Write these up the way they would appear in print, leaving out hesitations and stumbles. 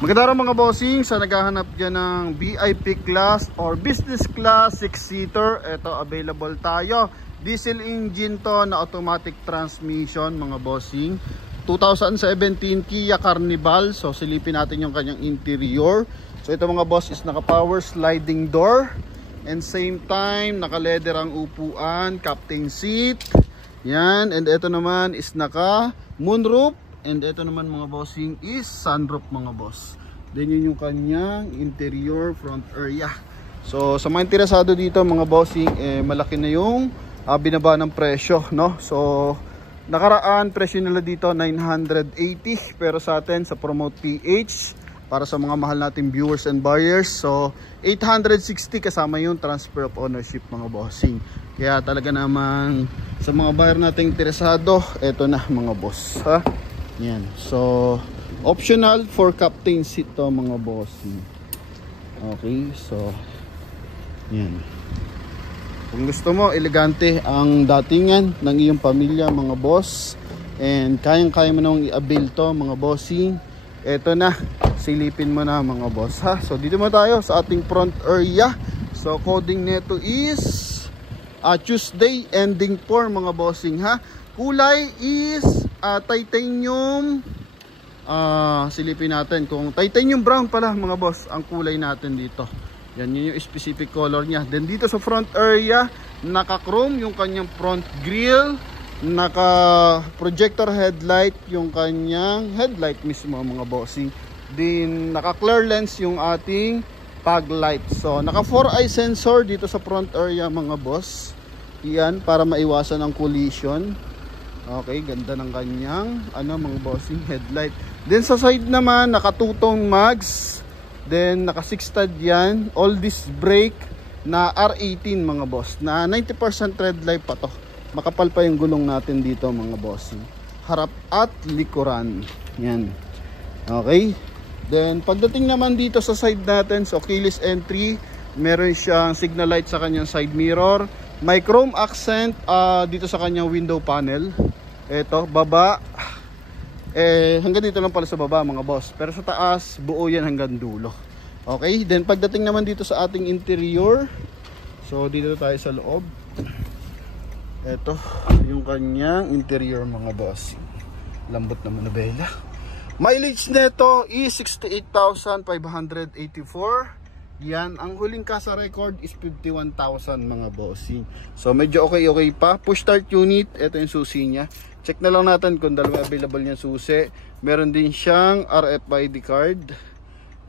Magandang araw mga bossing, sa naghahanap dyan ng VIP class or business class 6-seater, ito available tayo. Diesel engine to na automatic transmission mga bossing. 2017 Kia Carnival. So silipin natin yung kanyang interior. So ito mga boss is naka power sliding door. And same time naka leather ang upuan, captain seat. Yan, and ito naman is naka moonroof. And ito naman mga bossing is sunroof mga boss. Then yun yung kanyang interior front area. So sa mga interesado dito mga bossing, malaki na yung binaba ng presyo, no? So nakaraan presyo nila dito 980, pero sa atin sa Promote PH para sa mga mahal nating viewers and buyers, so 860 kasama yung transfer of ownership mga bossing. Kaya talaga naman sa mga buyer nating interesado, eto na mga boss, ha? Yan. So optional for captain seat to mga bossing. Okay, so yan. Kung gusto mo elegante ang datingan ng iyong pamilya mga boss, and kayang-kaya mo nang i-avail to mga bossing, eto na, silipin mo na mga boss, ha. So dito mo tayo sa ating front area. So coding nito is Tuesday ending 4 mga bossing, ha. Kulay is titanium, silipin natin kung titanium brown pala mga boss ang kulay natin dito. Yan, yun yung specific color niya. Then dito sa front area, naka chrome yung kanyang front grille, naka projector headlight yung kanyang headlight mismo mga bossing. Then naka clear lens yung ating fog light. So naka 4-eye sensor dito sa front area mga boss. Yan, para maiwasan ang collision. Okay, ganda ng kanyang mga bossing headlight. Then sa side naman naka two-tone mags. Then naka 6-stud yan. All disc brake na R18 mga boss, na 90% tread life pa to. Makapal pa yung gulong natin dito mga bossing, harap at likuran. Yan. Okay. Then pagdating naman dito sa side natin, so keyless entry, meron siyang signal light sa kanyang side mirror. May chrome accent dito sa kanyang window panel. Ito, baba, hanggang dito lang pala sa baba mga boss, pero sa taas buo yan hanggang dulo. Okay, then pagdating naman dito sa ating interior, so dito tayo sa loob. Ito yung kanyang interior mga boss, lambot na manubela. Mileage nito is 68,584. Yan, ang huling kasa record is 51,000 mga bossing. So medyo okay pa. Push start unit, ito yung susi niya. Check na lang natin kung dalawa available niya susi. Meron din siyang RFID card.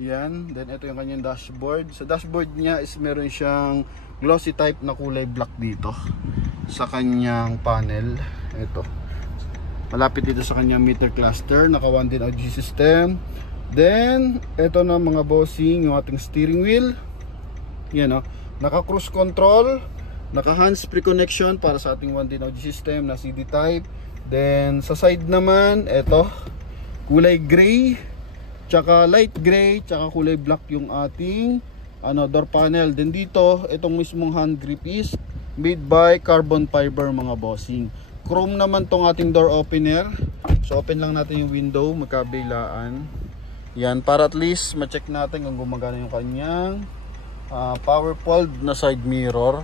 Yan, then ito yung kanyang dashboard. Sa dashboard niya is meron siyang glossy type na kulay black dito sa kanyang panel. Ito, malapit dito sa kanyang meter cluster. Naka 1 din audio system. Then ito na mga bossing yung ating steering wheel. Yan, naka cruise control, naka hands free connection para sa ating 1 din audio system na CD type. Then sa side naman, ito kulay gray, tsaka light gray, tsaka kulay black yung ating door panel. Then dito, itong mismong hand grip is made by carbon fiber mga bossing. Chrome naman tong ating door opener. So open lang natin yung window magkabilaan. Yan, para at least ma-check natin kung gumagana yung kanyang power fold na side mirror.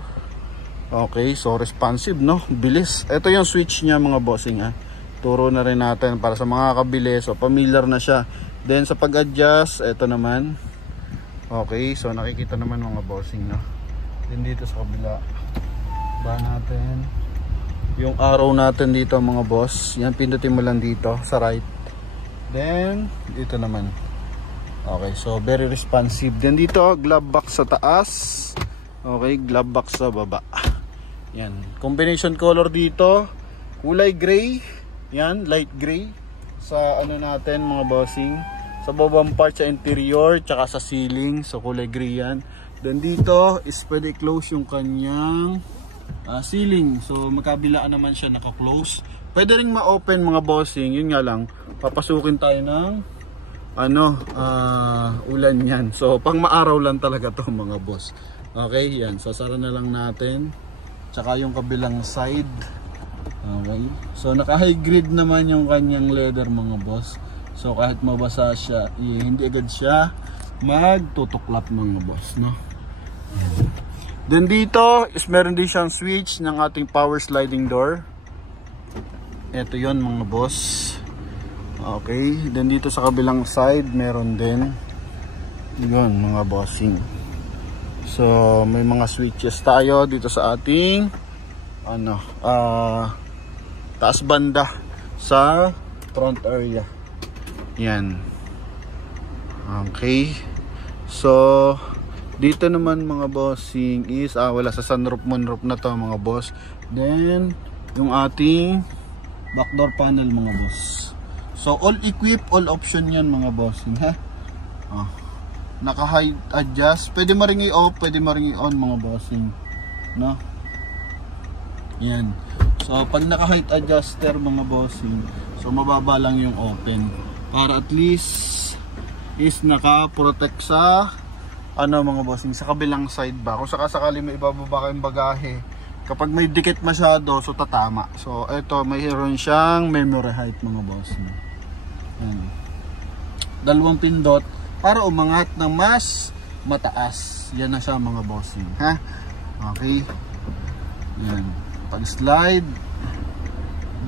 Okay, so responsive, no? Bilis. Ito yung switch niya mga bossing, ha. Turo na rin natin para sa mga kabili. So familiar na siya. Then sa pag-adjust, ito naman. Okay, so nakikita naman mga bossing, no? Then dito sa kabila, ba natin yung arrow natin dito mga boss. Yan, pindutin mo lang dito sa right. Then dito naman. Okay, so very responsive. Then dito glove box sa taas. Okay, glove box sa baba. Yan, combination color dito kulay gray. Yan, light gray sa natin mga bossing, sa bobang part sa interior tsaka sa ceiling. So kulay gray yan. Then dito is pwede close yung kanyang ceiling. So magkabilaan naman siya naka-close. Pwede ring ma-open mga bossing. Yun nga lang, papasukin tayo ng ulan yan. So pang maaraw lang talaga to mga boss. Okay, yan. Sasara na lang natin. Tsaka yung kabilang side. Okay. So naka high grade naman yung kanyang leather mga boss. So kahit mabasa siya, hindi agad siya magtutuklap mga boss, no? Then dito is meron din siyang switch ng ating power sliding door. Ito yon mga boss. Okay, then dito sa kabilang side meron din yun mga bossing. So may mga switches tayo dito sa ating taas banda sa front area. Yan. Okay. So dito naman mga bossing is wala sa sunroof moonroof na to mga boss. Then yung ating back door panel mga boss. So all equip, all option yan mga bossing, ha. Naka height adjust, pwede mo ring i-off, pwede mo ring i-on mga bossing, no? Yan. So pag naka height adjuster mga bossing, so mababa lang yung open para at least is naka protect sa mga bossing sa kabilang side ba. Kung sakasakali may ibababa kayong bagahe, kapag may dikit masyado, so tatama. So ito, mayroon siyang memory height mga bossing. Dalawang pindot para umangat ng mas mataas. Yan na siya mga bossing, ha. Okay. Yan. Pag slide,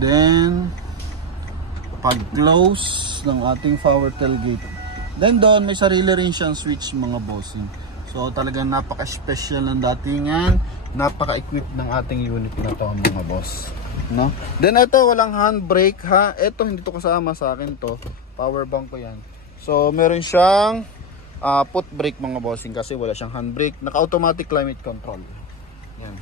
then pag close ng ating power tailgate. Then doon may sarili rin siyang switch mga bossing. So talagang napaka-special ng datingan, napaka-equip ng ating unit na to mga boss, no? Then ito walang handbrake, ha. Ito hindi to kasama sa akin to. Power bank ko yan. So meron siyang foot brake mga bossing kasi wala siyang handbrake. Naka-automatic climate control. Yan.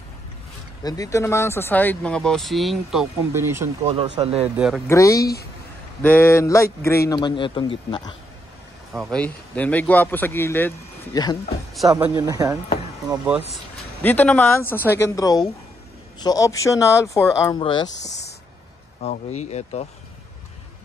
Then dito naman sa side mga bossing, to combination color sa leather, gray. Then light gray naman itong gitna. Okay, then may gwapo sa gilid. Yan, sama nyo na yan mga boss. Dito naman sa second row, so optional for armrest. Okay, ito.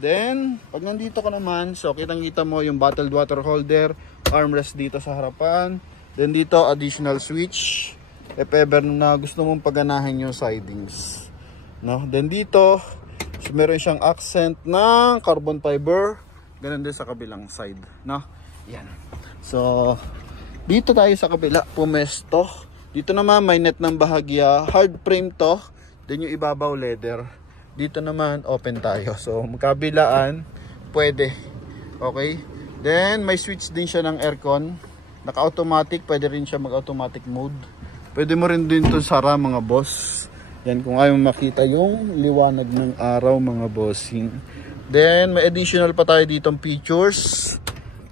Then pag nandito ka naman, so kitang kita mo yung bottled water holder, armrest dito sa harapan. Then dito additional switch if ever na gusto mong paganahin yung sidings, no? Then dito so meron siyang accent ng carbon fiber. Ganun din sa kabilang side, no? Yan. So, dito tayo sa kabila, pumesto. Dito naman may net ng bahagya, hard frame to. Then yung ibabaw leather. Dito naman open tayo. So, magkabilaan, pwede. Okay? Then, may switch din siya ng aircon. Naka-automatic, pwede rin siya mag-automatic mode. Pwede mo rin din to sara mga boss. Yan, kung ayaw makita yung liwanag ng araw mga bossing. Then may additional pa tayo ditong features.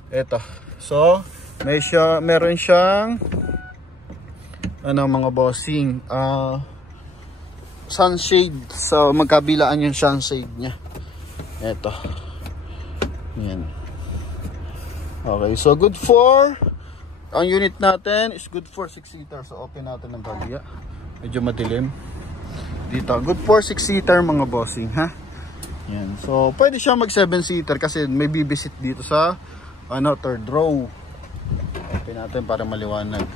Ito. So, meron siyang mga bossing, sunshade. So magkabilaan yung sunshade niya. Ito. Yan. Okay, so good for ang unit natin is good for 6-seater. So open natin ng bagya. Medyo madilim. Dito, good for 6-seater mga bossing, ha. Yan. So, pwede siya mag 7-seater kasi may bibisit dito sa third row. Open natin para maliwanag.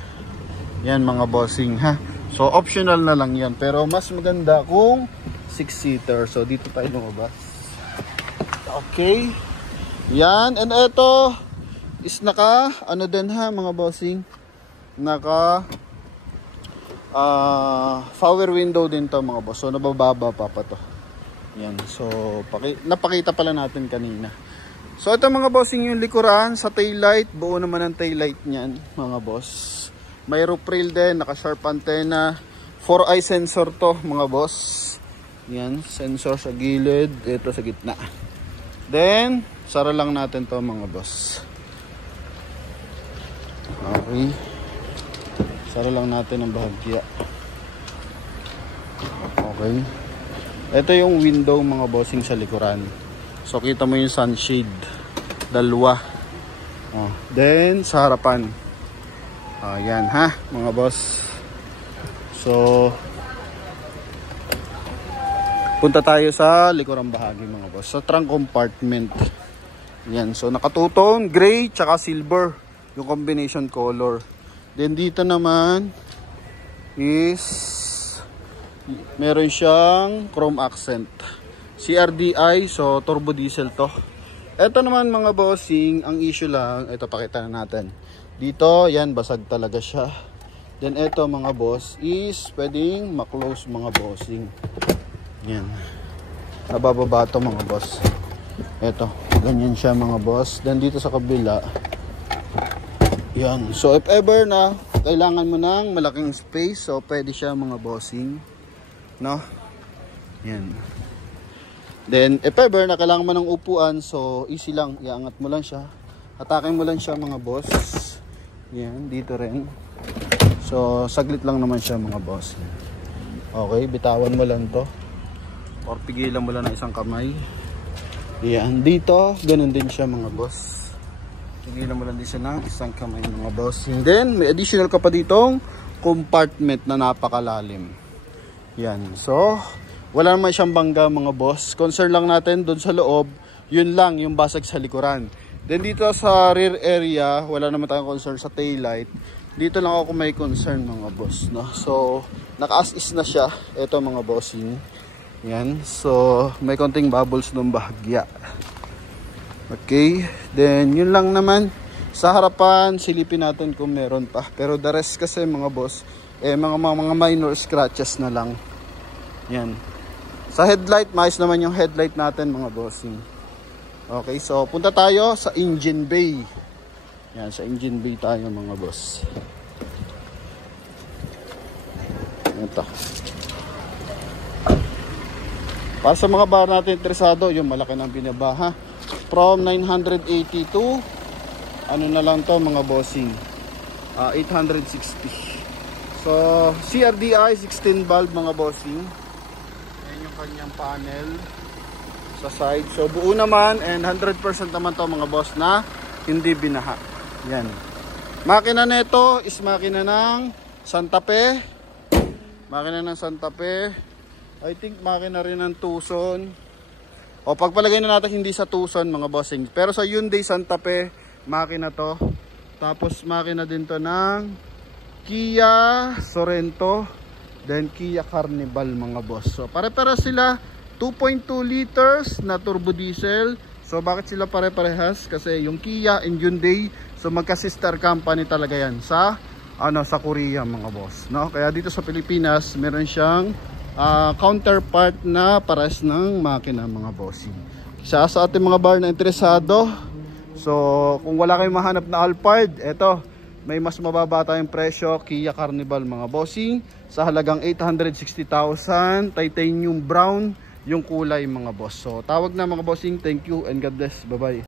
Yan mga bossing, ha. So, optional na lang yan. Pero mas maganda kung 6-seater. So, dito tayo lumabas. Okay. Yan. And ito is naka, din ha mga bossing. Naka power window din to mga boss. So, nabababa pa to. Yan, so napakita pala natin kanina. So ito mga bossing yung likuran sa taillight, buo naman ang taillight niyan mga boss. May roof rail din, naka sharp antenna, 4-eye sensor to mga boss. Yan, sensor sa gilid, ito sa gitna. Then sara lang natin to mga boss. Okay. Sara lang natin ang bahagya. Okay. Ito yung window mga bossing sa likuran. So kita mo yung sunshade. Dalawa. Then sa harapan. Ayan ha mga boss. So punta tayo sa likurang bahagi mga boss. Sa trunk compartment. Yan. So nakatutong gray tsaka silver. Yung combination color. Then dito naman is meron siyang chrome accent. CRDI, so turbo diesel to. Ito naman mga bossing, ang issue lang, ito pakita na natin. Dito, yan, basag talaga siya. Then ito mga boss is pwedeng maklose mga bossing. Yan. Nabababa ito mga boss. Ito, ganyan siya mga boss. Then dito sa kabila, yan. So if ever na kailangan mo ng malaking space, so pwede siya mga bossing. No? Yan. Then if ever na kailangan mo ng upuan, so easy lang. Iangat mo lang siya. Atakin mo lang siya mga boss. Yan, dito rin. So saglit lang naman siya mga boss. Okay, bitawan mo lang to. Or pigilan mo lang ng isang kamay. Yan, dito, ganun din siya mga boss. Pigilan mo lang din siya ng isang kamay mga boss. And then, may additional ka pa ditong compartment na napakalalim. Yan, so, wala naman siyang bangga mga boss. Concern lang natin doon sa loob, yun lang, yung basag sa likuran. Then dito sa rear area, wala naman tayong concern sa taillight. Dito lang ako may concern mga boss, no? So, naka-as-is na siya. Ito mga bossing. Yan. So, may konting bubbles nung bahagya. Okay. Then, yun lang naman. Sa harapan, silipin natin kung meron pa. Pero the rest kasi mga boss, mga minor scratches na lang. Yan. Sa headlight, maayos naman yung headlight natin mga bossing. Okay. So, punta tayo sa engine bay. Yan. Sa engine bay tayo mga boss. Ito. Para sa mga bar natin interesado, yung malaki ng binaba ha. From 980 to ano na lang to mga bossing, 860. So CRDI 16 valve mga bossing. Ayan yung kanyang panel sa side. So buo naman and 100% naman to mga boss na hindi binaha. Yan. Makina nito is makina ng Santa Fe. Makina ng Santa Fe. I think makina rin ng Tucson. O pagpalagay na natin hindi sa Tucson mga bossing. Pero sa Hyundai Santa Fe, makina to. Tapos makina din to ng Kia Sorento. Then Kia Carnival mga boss. So pare-para sila 2.2 liters na turbo diesel. So bakit sila pare-parehas? Kasi yung Kia and Hyundai, so magka-sister company talaga yan sa sa Korea mga boss, no? Kaya dito sa Pilipinas, meron siyang counterpart na pares ng makina mga bossing. Sa ating mga bar na interesado, so kung wala kayong mahanap na Alphard, eto, may mas mababa tayong presyo, Kia Carnival mga bossing, sa halagang 860,000, titanium brown yung kulay mga boss. So tawag na mga bossing, thank you and God bless, bye bye.